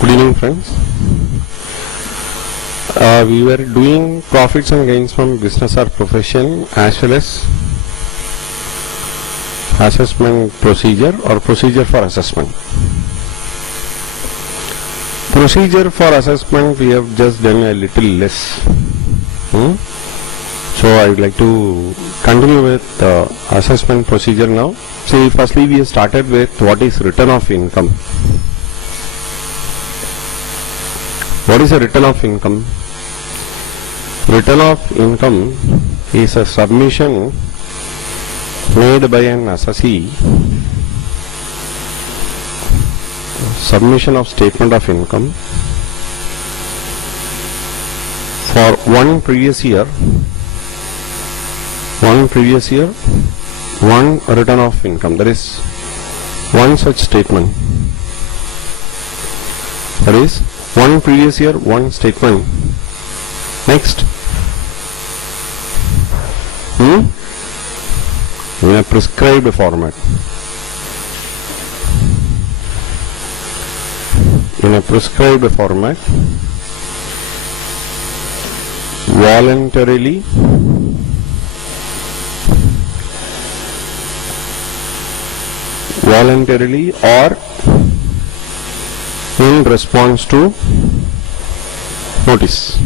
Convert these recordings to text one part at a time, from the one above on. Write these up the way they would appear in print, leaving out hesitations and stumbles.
Good evening, friends. We were doing profits and gains from business or profession as well as assessment procedure or procedure for assessment. Procedure for assessment we have just done a little less. So I would like to continue with assessment procedure now. See, firstly we have started with what is return of income. What is a return of income? Return of income is a submission made by an assessee, submission of statement of income for one previous year, one return of income. There is one such statement. That is one previous year, one statement. Next, in a prescribed format. In a prescribed format, voluntarily or in response to notice.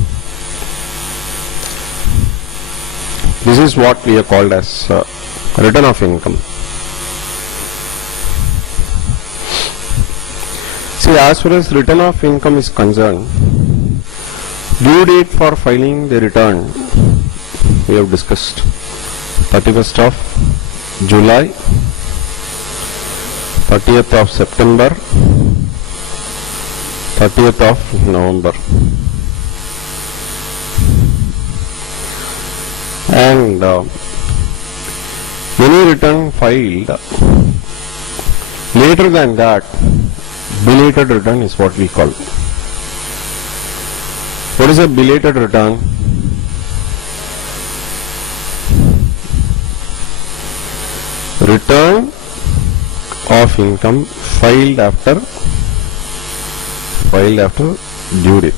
This is what we have called as return of income. See, as far as return of income is concerned, due date for filing the return we have discussed 31st of July, 30th of September, 30th of November. And any return filed later than that, belated return is what we call. What is a belated return? Return of income filed after due date.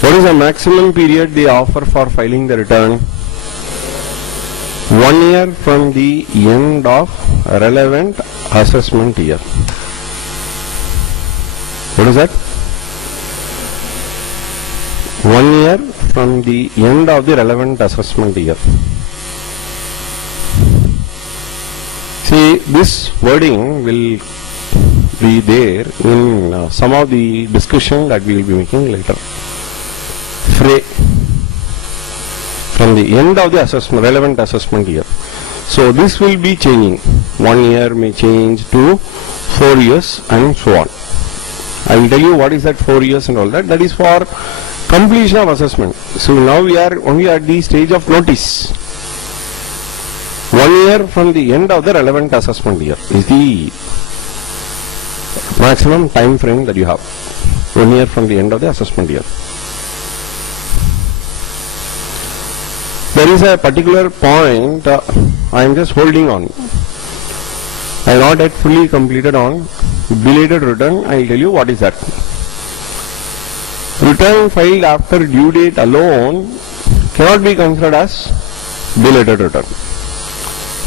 What is the maximum period they offer for filing the return? 1 year from the end of relevant assessment year. What is that? 1 year from the end of the relevant assessment year. See, this wording will be there in some of the discussion that we will be making later. From the end of the assessment, relevant assessment year. So this will be changing. 1 year may change to 4 years and so on. I will tell you what is that 4 years and all that. That is for completion of assessment. So now we are only at the stage of notice. 1 year from the end of the relevant assessment year is the maximum time frame that you have. 1 year from the end of the assessment year. There is a particular point I am just holding on. I have not yet fully completed on belated return. I will tell you what is that. Return filed after due date alone cannot be considered as belated return.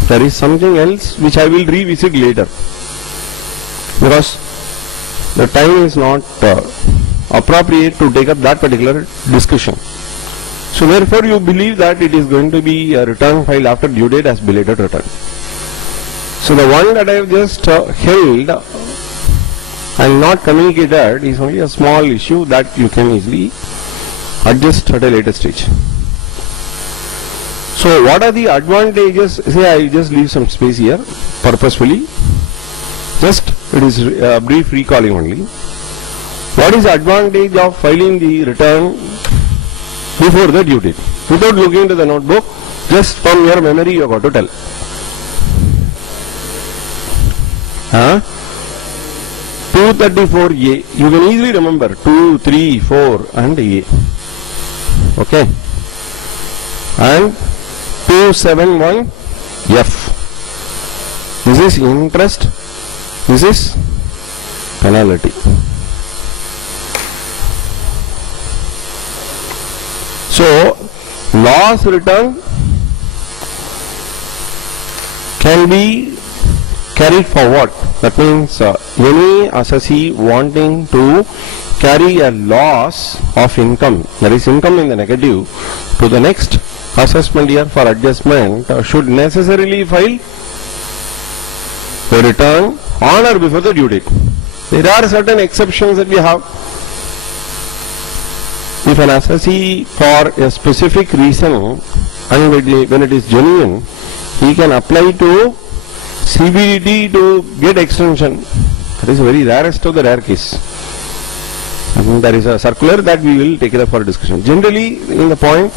There is something else which I will revisit later, because the time is not appropriate to take up that particular discussion. So therefore you believe that it is going to be a return filed after due date as belated return. So the one that I have just held and not communicated is only a small issue that you can easily adjust at a later stage. So what are the advantages? Say I just leave some space here purposefully. Just it is a brief recalling only. What is the advantage of filing the return before the due date? Without looking into the notebook, just from your memory you have got to tell. 234A. You can easily remember 2, 3, 4 and A. Okay. And 271F. This is interest, this is penalty. So, loss return can be carried forward. That means any assessee wanting to carry a loss of income, that is income in the negative, to the next assessment year for adjustment should necessarily file the return on or before the due date. There are certain exceptions that we have. If an assessee for a specific reason and when it is genuine, he can apply to CBDT to get extension. That is very rarest of the rare case. And there is a circular that we will take it up for discussion. Generally, in the point,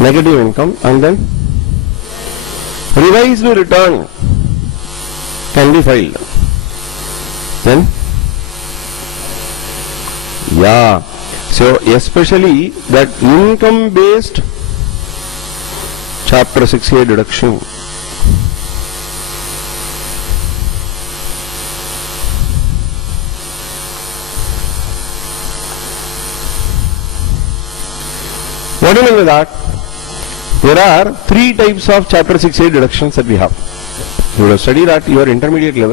negative income and then revised return can be filed. Then, yeah. So, especially that income based Chapter 6A deduction. What do you mean by that? There are three types of Chapter 6A deductions that we have. You would have studied at your intermediate level.